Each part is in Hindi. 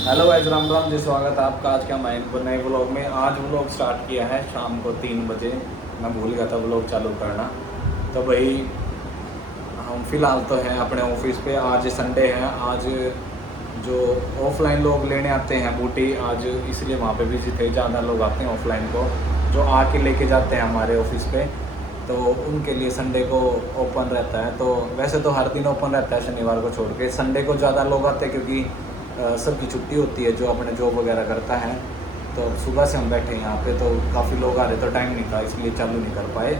हेलो गाइस, राम राम जी। स्वागत है आपका आज के हमारे नए व्लॉग में। आज व्लॉग स्टार्ट किया है शाम को 3 बजे। मैं भूल गया था व्लॉग चालू करना। तो भाई हम फिलहाल तो हैं अपने ऑफिस पे। आज संडे है। आज जो ऑफलाइन लोग लेने आते हैं बूटी, आज इसलिए वहाँ पे बिजी थे। ज़्यादा लोग आते हैं ऑफलाइन को, जो आके लेके जाते हैं हमारे ऑफिस पे। तो उनके लिए संडे को ओपन रहता है। तो वैसे तो हर दिन ओपन रहता है शनिवार को छोड़ के। संडे को ज़्यादा लोग आते हैं क्योंकि सबकी छुट्टी होती है जो अपने जॉब वगैरह करता है। तो सुबह से हम बैठे हैं यहाँ पे, तो काफ़ी लोग आ रहे, तो टाइम नहीं था इसलिए चालू नहीं कर पाए।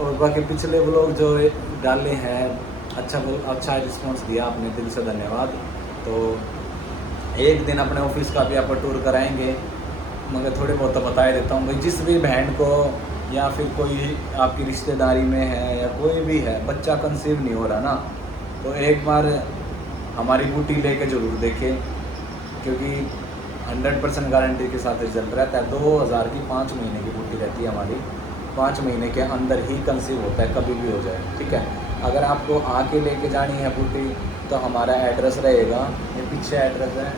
और बाकी पिछले व्लॉग जो डाले हैं, अच्छा रिस्पॉन्स दिया आपने, दिल से धन्यवाद। तो एक दिन अपने ऑफिस का भी आप टूर कराएंगे, मगर थोड़े बहुत तो बता ही देता हूँ भाई। जिस भी बहन को या फिर कोई आपकी रिश्तेदारी में है या कोई भी है, बच्चा कंसीव नहीं हो रहा ना, तो एक बार हमारी बूटी लेके ज़रूर देखें, क्योंकि 100% गारंटी के साथ रिजल्ट रहता है। 2000 की 5 महीने की बूटी रहती है हमारी। 5 महीने के अंदर ही कंसीव होता है, कभी भी हो जाए, ठीक है। अगर आपको आके लेके जानी है बूटी, तो हमारा एड्रेस रहेगा, ये पीछे एड्रेस है,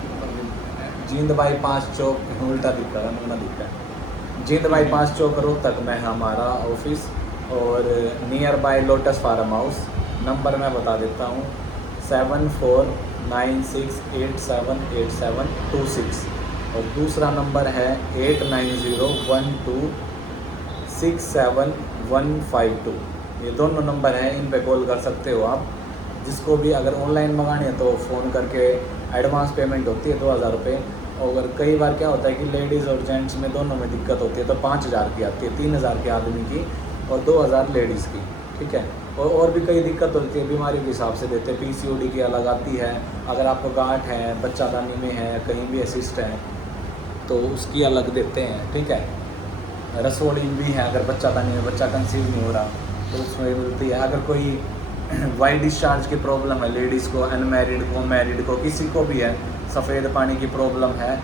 जींद बाई 5 चौक, उल्टा दिखा है, मुन्ना दिखा है। जींद बाई 5 चौक रोहतक में है हमारा ऑफिस, और near by lotus farm house. Number मैं बता देता हूँ, 7496878726। और दूसरा नंबर है 8901267152। ये दोनों नंबर हैं, इन पे कॉल कर सकते हो आप। जिसको भी अगर ऑनलाइन मंगानी है तो फ़ोन करके, एडवांस पेमेंट होती है 2000 रुपये। और अगर कई बार क्या होता है कि लेडीज़ और जेंट्स में दोनों में दिक्कत होती है, तो 5000 की आती है, 3000 के आदमी की और 2000 लेडीज़ की, ठीक है। और भी कई दिक्कत होती है, बीमारी के हिसाब से देते हैं। पीसीओडी की अलग आती है। अगर आपको गांठ है, बच्चादानी में है, कहीं भी असिस्ट है, तो उसकी अलग देते हैं, ठीक है। रसोड़ी भी है, अगर बच्चादानी में बच्चा कंसीव नहीं हो रहा तो उसमें मिलती है। अगर कोई वाइट डिस्चार्ज की प्रॉब्लम है लेडीज़ को, अनमैरिड को, मैरिड को, किसी को भी है, सफ़ेद पानी की प्रॉब्लम है,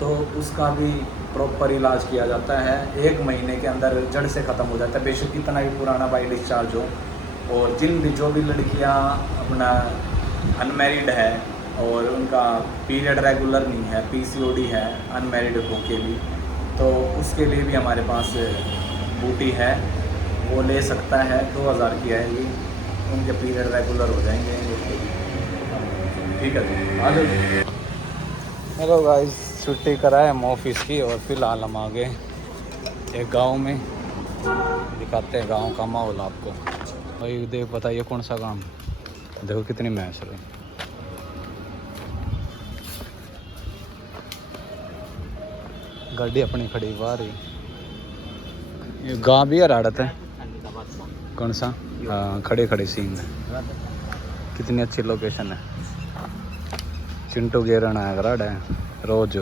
तो उसका भी प्रॉपर इलाज किया जाता है। 1 महीने के अंदर जड़ से ख़त्म हो जाता है, बेशक कितना भी पुराना वाइट डिस्चार्ज हो। और जो भी लड़कियां अपना अनमैरिड है और उनका पीरियड रेगुलर नहीं है, पीसीओडी है अनमैरिड होके भी, तो उसके लिए भी हमारे पास बूटी है, वो ले सकता है। 2000 की आएगी, उनके पीरियड रेगुलर हो जाएंगे, ठीक है। आ जाओ। हेलो गाइस, छुट्टी कराए हम ऑफिस की और फिलहाल हम आ गए एक गांव में। दिखाते हैं गांव का माहौल आपको। भाई देख, बताइए कौन सा काम। देखो कितनी मैच रही। गाड़ी अपनी खड़ी बाहर ही। ये गांव भी हराड़त है। कौन सा? हाँ, खड़े खड़े सीन है। कितनी अच्छी लोकेशन है। चिंटू गेरन है, गराड है, रोज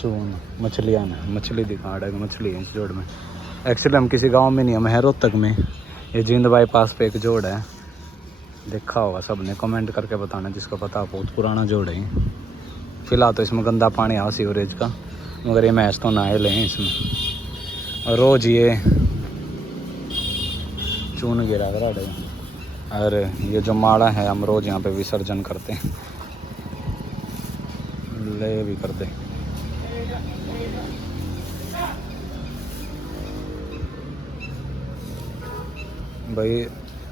चून मछलियाँ ने, मछली दिखा है, मछली है इस जोड़ में। एक्चुअली हम किसी गांव में नहीं, हम हैं रोहतक में। ये जींद बाईपास पे एक जोड़ है, देखा होगा सब ने, कमेंट करके बताना जिसको पता। बहुत पुराना जोड़ है। फिलहाल तो इसमें गंदा पानी आ सीवरेज का, मगर ये मैच तो नहाए लें इसमें। और रोज़ ये चून गिरा करा डे। और ये जो माड़ा है, हम रोज़ यहाँ पे विसर्जन करते हैं, ले भी करते। भाई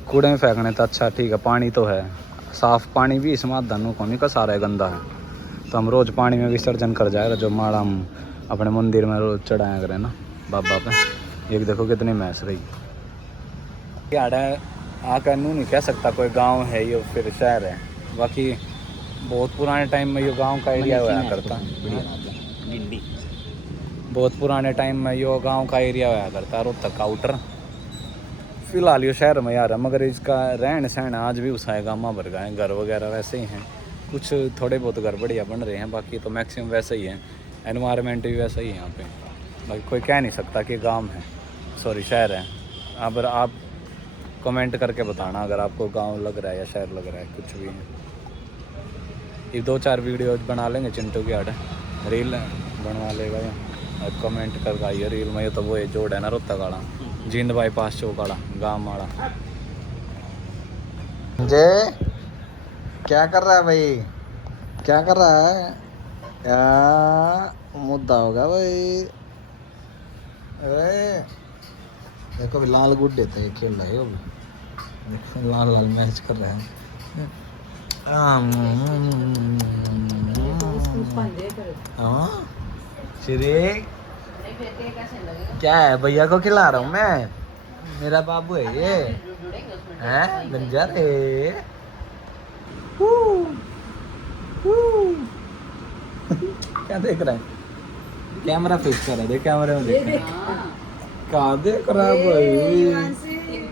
कूड़े में फेंकने तो अच्छा, ठीक है, पानी तो है, साफ़ पानी भी इसमें धनु को नहीं का सारा है, गंदा है। तो हम रोज़ पानी में विसर्जन कर जाएगा, जो माड़ा हम अपने मंदिर में रोज़ चढ़ाया करें ना बाबा पे। ये देखो कितनी मैस रही। आड़ा आकर नू नहीं कह सकता कोई गांव है ये फिर शहर है। बाकी बहुत पुराने टाइम में ये गांव का एरिया हुआ करता। बहुत पुराने टाइम में ये गांव का एरिया हुआ करता, रोहतक आउटर। फिलहाल ये शहर में यार है, मगर इसका रहन सहन आज भी उस है गामा भर गए। घर वगैरह वैसे ही हैं, कुछ थोड़े बहुत घर बढ़िया बन रहे हैं, बाकी तो मैक्सिमम वैसे ही है। एनवायरनमेंट भी वैसा ही है यहाँ पे। बाकी कोई कह नहीं सकता कि गांव है, सॉरी शहर है। अब आप कमेंट करके बताना अगर आपको गांव लग रहा है या शहर लग रहा है, कुछ भी है। ये 2-4 वीडियो बना लेंगे चिंटू की आड़, रील बनवा लेगा या और कमेंट कर आइए रील में। ये तो वो ये जोड़ है ना रोहतक वाला, जींद बाईपास चौक वाला, गाँव वाला। जय क्या कर रहा है भाई? क्या कर रहा है मुद्दा होगा भाई। देखो लाल गुड्डे थे खेल रहे हो देखो लाल लाल मैच कर रहे हैं। श्री क्या है भैया को खिला रहा हूँ मैं मेरा बाबू है ये हैं बंजर है। क्या देख रहा है कैमरा फिक्स कर रहा है देख कैमरे में देख क्या देख रहा है भाई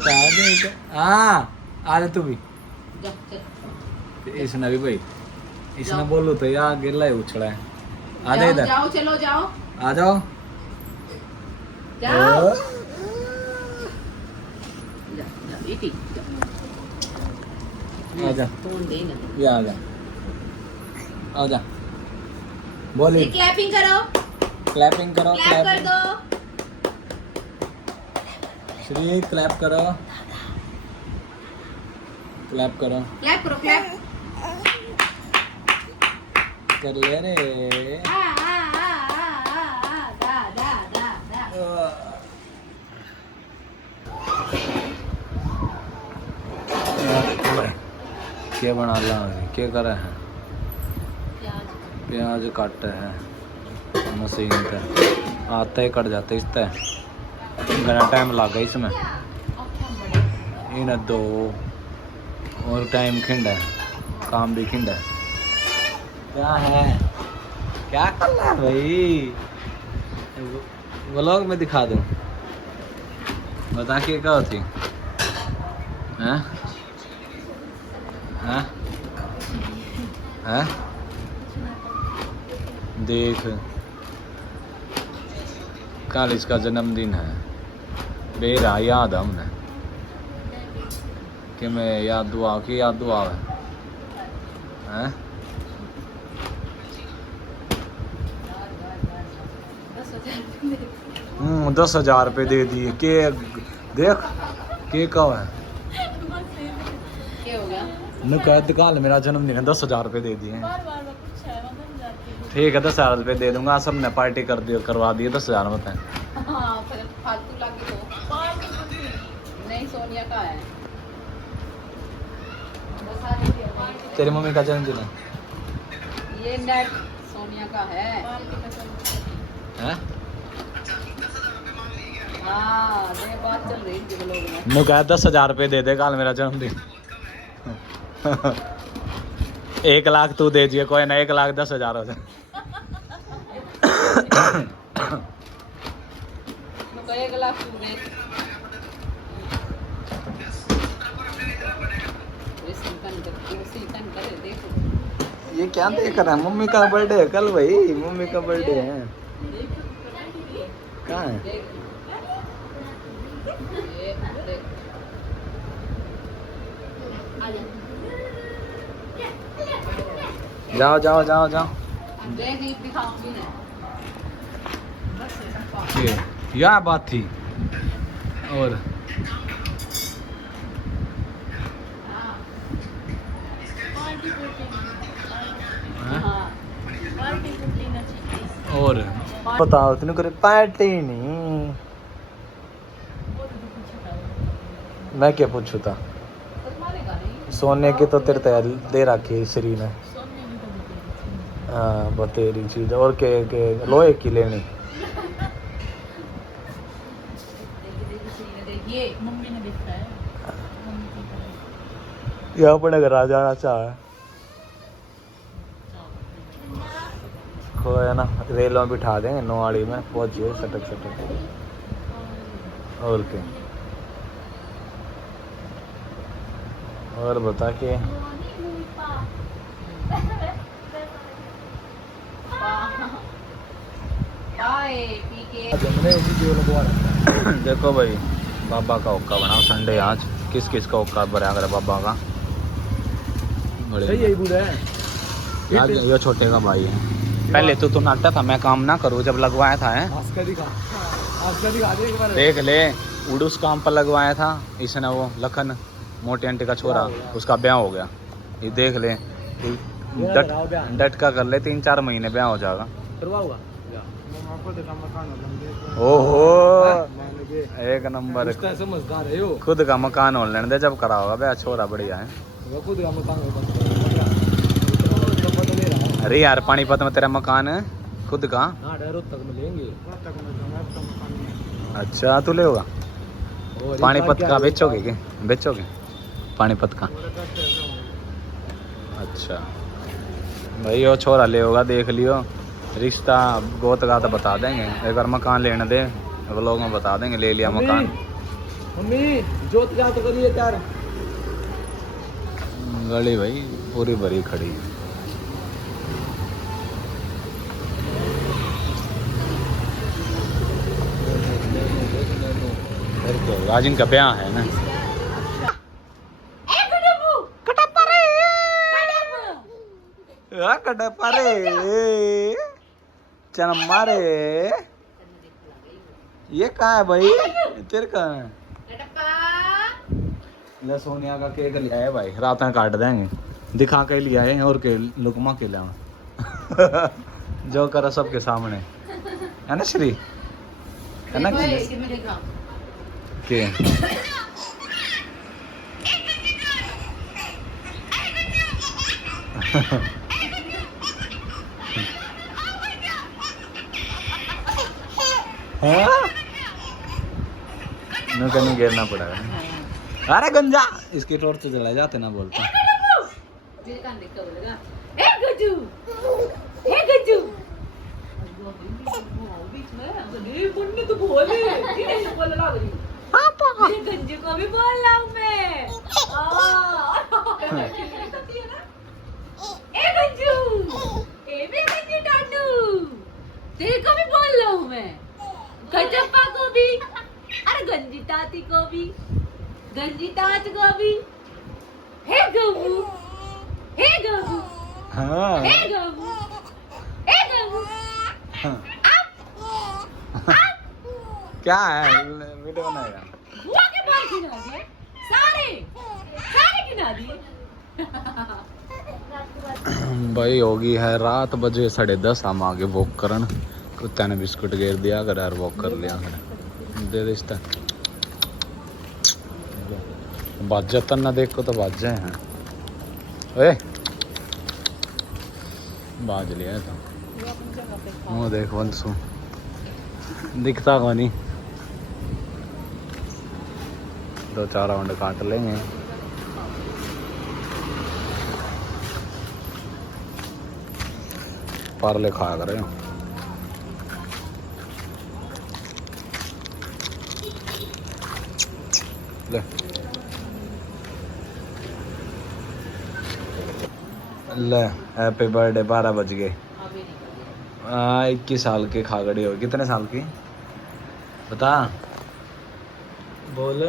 क्या देख हाँ आ रहे तू भी इसने भी भाई इसने बोलू तो यार गिरला ही उछड़ा है आ जाओ इधर जाओ चलो जाओ आ जाओ जाओ आ जा ये आ जा बोली क्लैपिंग करो क्लैपिंग करो क्लैप कर दो श्री क्लैप करो क्लैप करो क्लैप करो क्लैप कर ले रे दा दा दा दा क्या बना ला क्या कर रहे हैं प्याज काट है मशीन पे आते ही कट जाते इस तय घना टाइम लगा इसमें इन दो और टाइम खिंड है काम भी खिंड है क्या है क्या कर रहा है भाई व्लॉग में दिखा दूं बता के क्या होती हैं हैं हैं देख कल इसका जन्मदिन है बेरा याद है हमने कि मैं याद दुआ की याद दुआ है हैं 10,000 रुपये दे दिए के देख के कब है क्या हो गया न कह कल मेरा जन्मदिन है 10,000 रुपये दे दिए ठीक है 10,000 रुपये दे दूंगा सबने पार्टी कर दियो करवा दिए 10,000 बताएं हाँ फिर फालतू लगे तो नहीं सोनिया का है तेरी मम्मी का जन्मदिन है ये नेट सोनिया का है हैं हाँ ये बात चल रही थी लोग में मैं कहा 10,000 रुपये दे दे कल मेरा जन्मदिन 1 लाख तू दे दिए कोई ना 1,10,000 हो जाए 1 लाख तू दे ये क्या देख रहा है मम्मी का बर्थडे है कल भाई मम्मी का बर्थडे है कहाँ है जाओ जाओ जाओ जाओ यह बात थी और और बताओ तेन करे पार्टी नहीं मैं क्या पूछू था सोने की तो तेरे तैयारी दे रखी श्री ने हाँ बतेरी चीज और के लोहे की लेनी ये अपने घर आ जाना चाहे है ना रेलों में बिठा देंगे नोआड़ी में पहुंचिए सटक सटक और क्या और बता के देखो भाई बाबा का हुक्का बना संडे आज किस किस का हुक्का बना कर बाबा का आज ये छोटे का भाई है पहले तो नाटक था मैं काम ना करूँ जब लगवाया था है देख ले उड़ूस काम पर लगवाया था इसने वो लखन मोटी आंटी का छोरा उसका ब्याह हो गया ये देख ले डट का कर ले, 3-4 महीने ब्याह हो जाएगा। करवाऊंगा ओहो एक नंबर, उसका समझदार है यो। खुद का मकान हो लेने दे, जब करा होगा ब्याह। छोरा बढ़िया है। वो खुद का मकान अरे यार पानीपत में तेरा मकान है खुद का? हाँ रोहतक में लेंगे। अच्छा तू ले होगा पानीपत का? बेचोगे क्या? बेचोगे पानीपत का? अच्छा भाई वो छोरा ले होगा, देख लियो। रिश्ता गोत का तो बता देंगे, एक बार मकान लेने दे वो लोग में बता देंगे ले लिया मकान। मम्मी जोत जा तो करिए यार। गली भाई पूरी भरी खड़ी है। आज इनका ब्याह है ना। चनमा रे ये कहाँ है भाई? तेरे कहाँ है? ले सोनिया का केक लिया है भाई, रात में काट देंगे। दिखा के लिया है और के लुकमा के लिया जो करा सबके सामने है ना श्री, है ना के कहीं गिरना पड़ेगा। अरे गंजा इसकी टोर से जला जाते ना बोलते। गंजी को भी बोल रहा हूँ मैं। ए गंजू, ए भी गंजी टाटू, तेरे को भी बोल रहा हूँ मैं। गजप्पा को भी, अरे गंजी ताती को भी, गंजी तात को भी। हे गबू, हे गबू, हाँ हे गबू, हे गबू। क्या है वीडियो बनाएगा? बुआ के बाल गिना दिए सारे, सारे गिना दिए। भाई होगी है रात, बजे 10:30। हम आगे वॉक करन, कुत्ता ने बिस्कुट घेर दिया कर यार, वॉक कर लिया दे रिश्ता बाजा तन ना देखो तो बाजे हैं। ओए बाज लिया था वो देख वंशु दिखता को नहीं। 2-4 राउंड काट लेंगे। पार्ले खाया करे ले ले। हैप्पी बर्थडे 12 बज गए। 21 साल की खागड़ी हो। कितने साल की बता बोल।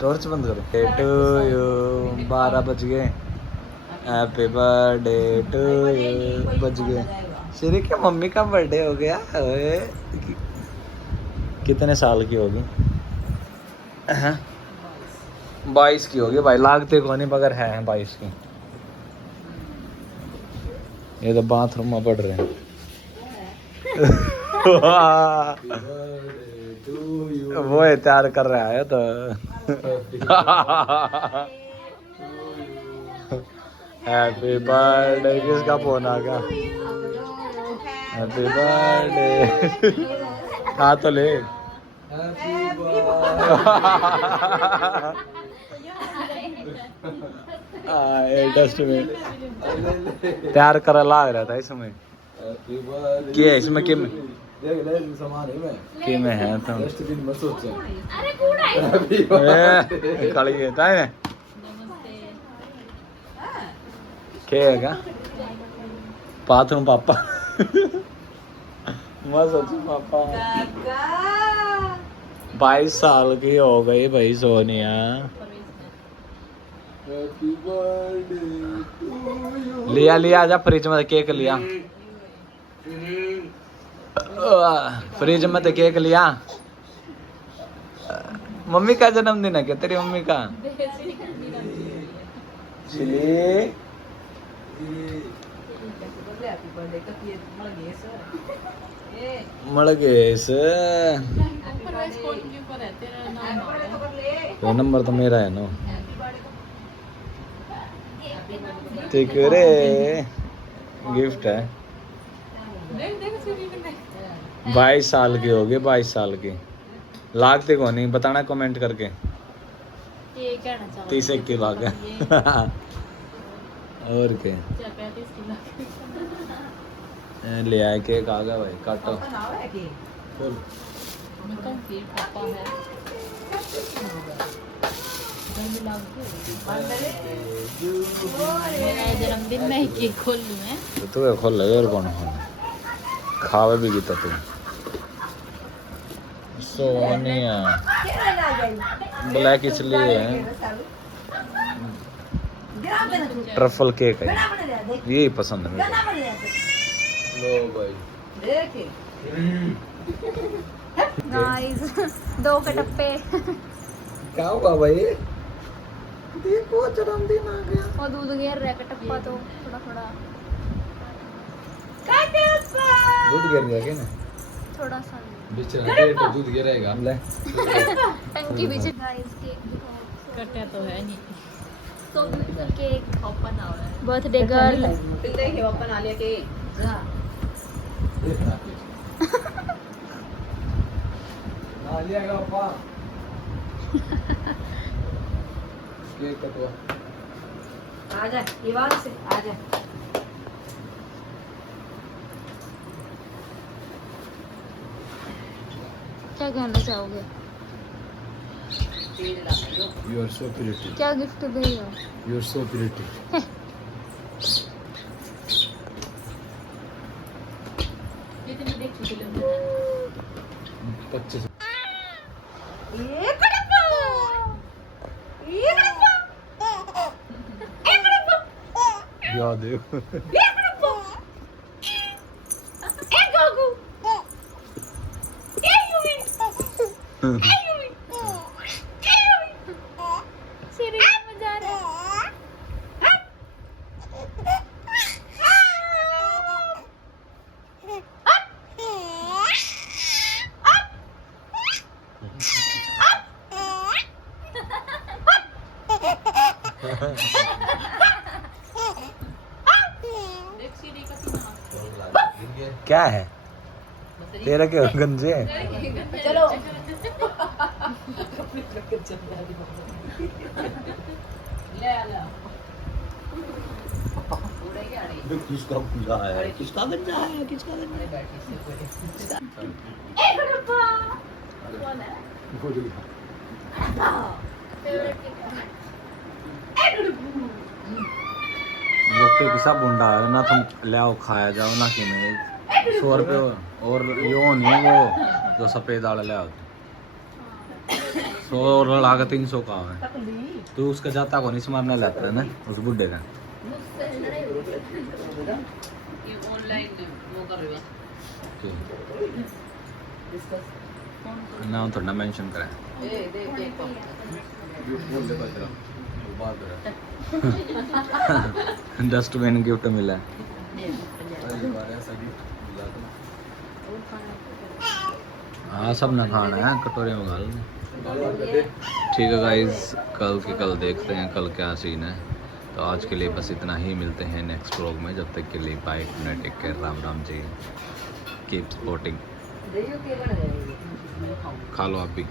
टॉर्च बंद करो। टू यू 12 बज गए। हैप्पी बर्थडे टू यू बज गए। श्री के मम्मी का बर्थडे हो गया। ओए कितने साल की होगी? 22 की होगी भाई। लागते को नहीं मगर है 22 की। ये तो बाथरूम में पड़ रहे हैं। वो तैयार कर रहा है तो हैप्पी बर्थडे। किसका फोन आ गया? Happy birthday. हाँ तो ले। डस्ट में तैयार कर ला रहा था इसमें। क्या है इसमें? क्या में के में है तो अरे कौन है? खड़ी है ताए क्या है क्या? बाथरूम पापा मैं सोचू पापा 22 साल की हो गई भाई सोनिया। लिया लिया जा फ्रिज में केक लिया। फ्रिज में तो केक लिया। मम्मी का जन्मदिन है क्या तेरी मम्मी का? चिली मड़गेश। तो नंबर तो मेरा है ना। ठीक रे गिफ्ट है। 22 साल की होगी, 22 साल की। लागते को नहीं बताना कमेंट करके। ये कहना चाहूँ 30 की लाग और क्या ले आए केक आ गया भाई काटो। बोल। मेरा जन्मदिन में ही केक खोल लूँ मैं। तो तू खोल ले और कौन खोल खावे भी गीता तू सोनिया ब्लैक इसलिए है ट्रफल केक है यही पसंद है मुझे। लो भाई गाइस 2 कटप्पे क्या हुआ भाई? देखो जन्मदिन आ गया। और दूध गिर रहा है कटप्पा तो थोड़ा थोड़ा दूध गिर गया क्या ना? थोड़ा सा बेचारा दूध गिरेगा। ले टंकी बीच गाइस केक कटा तो है नहीं। सो ब्यूटीफुल केक ओपन आ रहा है। बर्थडे गर्ल देखिए ओपन आ लिया केक। आ लिया पापा केक कटवा। आ जा दीवार से आ जा। क्या कहना चाहोगे? You are so pretty. क्या गिफ्ट दे रहे हो? You are so pretty. कितनी देख चुके लोग 25 याद है। सीरियस में जा रहा है। क्या है तेरा क्या गंजे? चलो ले आ किसका पूजा है? किसका गंजा है? किसका गंजा लोग किसा बुंडा है ना तुम ले आओ खाया जाओ ना कि नहीं 100 रुपये और यो नहीं वो जो सफेद आड़ा ले आओ 100 और लड़ा के 300 का है। तू उसका जाता को नहीं मारना लेता है ना उस बुड्ढे का। ये ऑनलाइन वो कर रहे हैं। नाम थोड़ा मेंशन करें। डस्टबिन गिफ्ट मिला है। हाँ सब ना खाना है कटोरे में डाल। ठीक है गाइस कल के कल देखते हैं कल क्या सीन है। तो आज के लिए बस इतना ही, मिलते हैं नेक्स्ट व्लॉग में। जब तक के लिए bye, good night, take care, Ram Ram ji, keep supporting. खा लो आप भी।